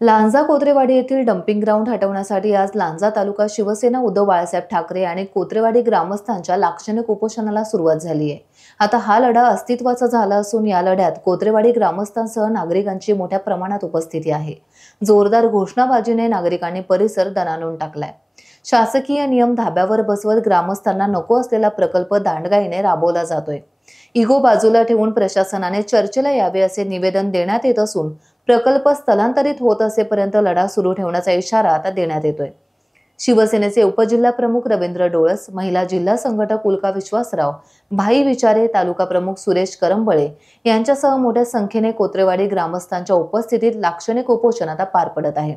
लांजा कोत्रेवाडी येथील dumping ground हटवण्यासाठी आज लांजा तालुका शिवसेना उद्धव बाळासाहेब ठाकरे आणि कोत्रेवाडी ग्रामस्थांच्या लाक्षणिक उपोषणाला सुरुवात झाली आहे। आता हा लढा अस्तित्वाचा झाला असून या लढ्यात कोत्रेवाडी ग्रामस्थांसह नागरिकांची मोठ्या प्रमाणात उपस्थिती आहे। जोरदार घोषणाबाजीने नागरिकांनी परिसर दणाणून टाकलाय। शासकीय नियम धाब्यावर बसवत ग्रामस्थांना नको असलेला प्रकल्प दांडगाईने राबवला जातोय। इगो बाजूला ठेवून प्रशासनाने चर्चेला यावे असे निवेदन देण्यात येत असून प्रकल्प स्थलांतरित होत असेपर्यंत लढा सुरू ठेवण्याचा इशारा आता देण्यात येतोय। शिवसेनेचे उपजिल्हा प्रमुख रवींद्र डोळस, महिला जिल्हा संघटक उल्का विश्वासराव, भाई विचारे, तालुका प्रमुख सुरेश करंबळे यांच्यासह मोठ्या संख्येने कोत्रेवाडी ग्रामस्थांच्या उपस्थितीत लाक्षणिक उपोषण आता पार पडत आहे।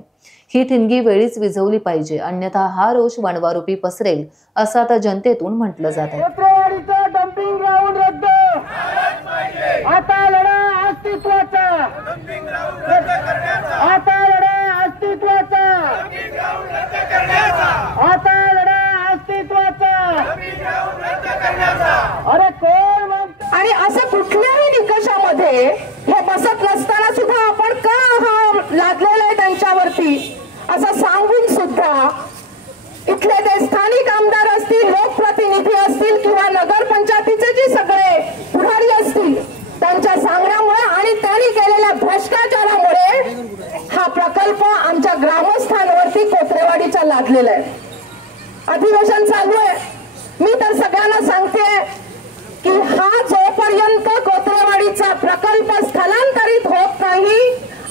ही ठिणगी वेळीच विझवली पाहिजे, अन्यथा हा रोष वणवारूपी पसरेल असं आता जनतेतून म्हटलं जात आहे। कोत्रेवाडीचं डम्पिंग ग्राउंड रद्द, आता लढा अस्तित्वाचा, आता लढा अस्तित्वाचा, आता लढा अस्तित्वाचा। अरे कोण आणि असं कुठल्याही निकषामध्ये हे बसत नसताना सुद्धा आपण का हा लादलेला आहे त्यांच्यावरती असं सांगून सुद्धा इथले ते स्थानिक आमदार असतील, लोकप्रतिनिधी असतील किंवा नगरपंचायतीचे जे सगळे पुढारी असतील त्यांच्या सांगण्यामुळे आणि त्यांनी केलेल्या भ्रष्टाचारामुळे हा प्रकल्प आमच्या ग्रामस्थांवरती कोत्रेवाडीचा लादलेला आहे। अधिवेशन चालू आहे, मी तर सगळ्यांना सांगते की हा जोपर्यंत कोत्रेवाडीचा प्रकल्प स्थलांतरित होत नाही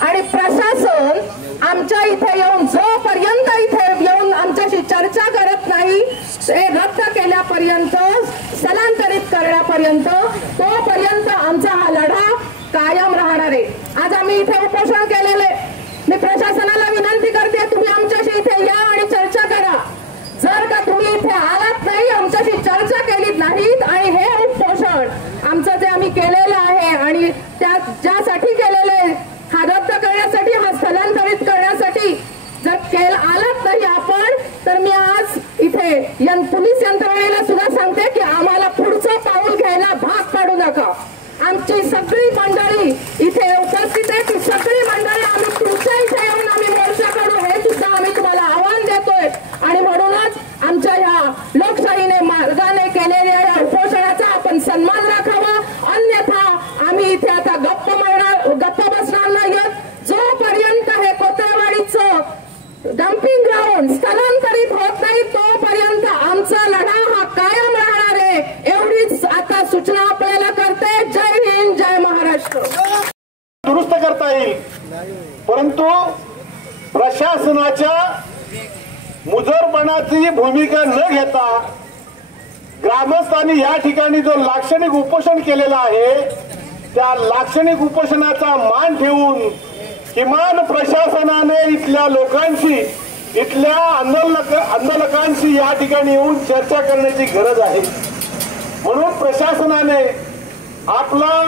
आणि प्रशासन आमच्या इथे येऊन जोपर्यंत इथे येऊन आमच्याशी चर्चा करत नाही, ते रद्द केल्यापर्यंत, स्थलांतरित करण्यापर्यंत, तोपर्यंत आमचा हा लढा कायम राहणार आहे। आज आम्ही इथे उपोषण केलेले, मी प्रशासनाला विनंती करते तुम्ही आमच्याशी इथे या आणि चर्चा करा। जर का तुम्ही इथे आलात नाही, आमच्याशी चर्चा केली नाहीत आणि हे उपोषण आमचं जे आम्ही केलेलं आहे आणि त्या ज्यासाठी केलेले हा रद्द करण्यासाठी, हा स्थलांतरित करण्यासाठी जर आलात नाही आपण, तर मी आज इथे पोलीस यंत्रणेला सुद्धा सांगते की आम्हाला पुढचं पाऊल घ्यायला भाग पाडू नका। आमची सगळी मंडळी इथे उपस्थित आहे, ती सगळी मंडळी आम्ही तुमच्या इथे येऊन आम्ही मोर्चा काढू हे सुद्धा आम्ही तुम्हाला आव्हान देतोय। आणि म्हणूनच आमच्या या लोकशाहीने मार्गाने केलेल्या या उपोषणाचा आपण सन्मान राखावा, अन्यथा आम्ही इथे आता गप्प बसणार नाहीत। जोपर्यंत हे कोत्रेवाडीचं डम्पिंग ग्राउंड स्थलांतरित होत नाही तोपर्यंत आमचा लढा हा कायम राहणार आहे, एवढीच आता सूचना आपल्याला करते। जय हिंद, जय महाराष्ट्र। दुरुस्त करता येईल, परंतु प्रशासनाच्या मुजरपणाची भूमिका न घेता ग्रामस्थांनी या ठिकाणी जो लाक्षणिक उपोषण केलेला आहे, त्या लाक्षणिक उपोषणाचा मान ठेवून किमान प्रशासनाने इथल्या लोकांशी, इथल्या आंदोलकांशी या ठिकाणी येऊन चर्चा करण्याची गरज आहे। म्हणून प्रशासनाने आपला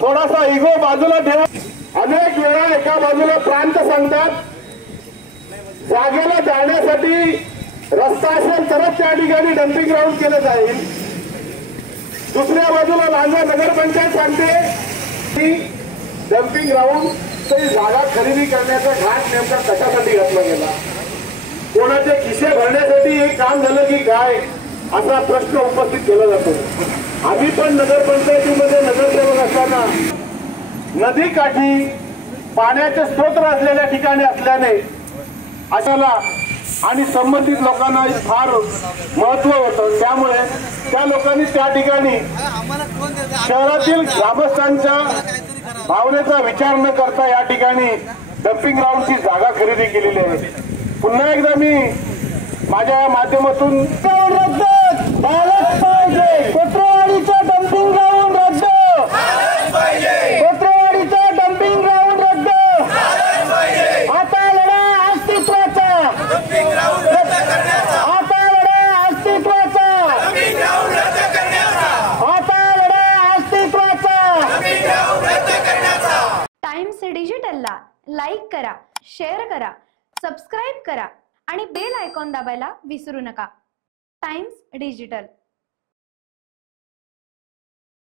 थोडासा इगो बाजूला ठेवून अनेक वेळा एका बाजूला प्रांत सांगतात, जागेला जाण्यासाठी रस्ता असेल तरच त्या ठिकाणी डम्पिंग ग्राउंड केलं जाईल। दुसऱ्या बाजूला लांजा नगरपंचायत सांगते की डम्पिंग ग्राउंड जागा खरेदी करण्याचा घाट नेमका कशासाठी घातला गेला, कोणाचे खिसे भरण्यासाठी हे काम झालं की काय, असा प्रश्न उपस्थित केला जातो। आम्ही पण नगरपंचायतीमध्ये नगरसेवक असताना नदीकाठी पाण्याचे स्रोत असलेल्या ठिकाणी असल्याने अशाला आणि संबंधित लोकांना फार महत्व होतं, त्यामुळे त्या लोकांनी त्या ठिकाणी शहरातील ग्रामस्थांच्या भावनेचा विचार न करता या ठिकाणी डम्पिंग ग्राउंडची जागा खरेदी केलेली आहे। पुन्हा एकदा मी माझ्या या माध्यमातून रद्द कोत्रेवाडीचं डम्पिंग ग्राउंड रद्द, कोत्रेवाडीचं डम्पिंग ग्राउंड रद्द, आता लढा अस्तित्वाचा, आता लढा अस्तित्वाचा, आता लढा अस्तित्वाचा। टाइम्स डिजिटलला लाईक करा, शेअर करा, सबस्क्राईब करा आणि बेल आयकॉन दाबायला विसरू नका। Times digital.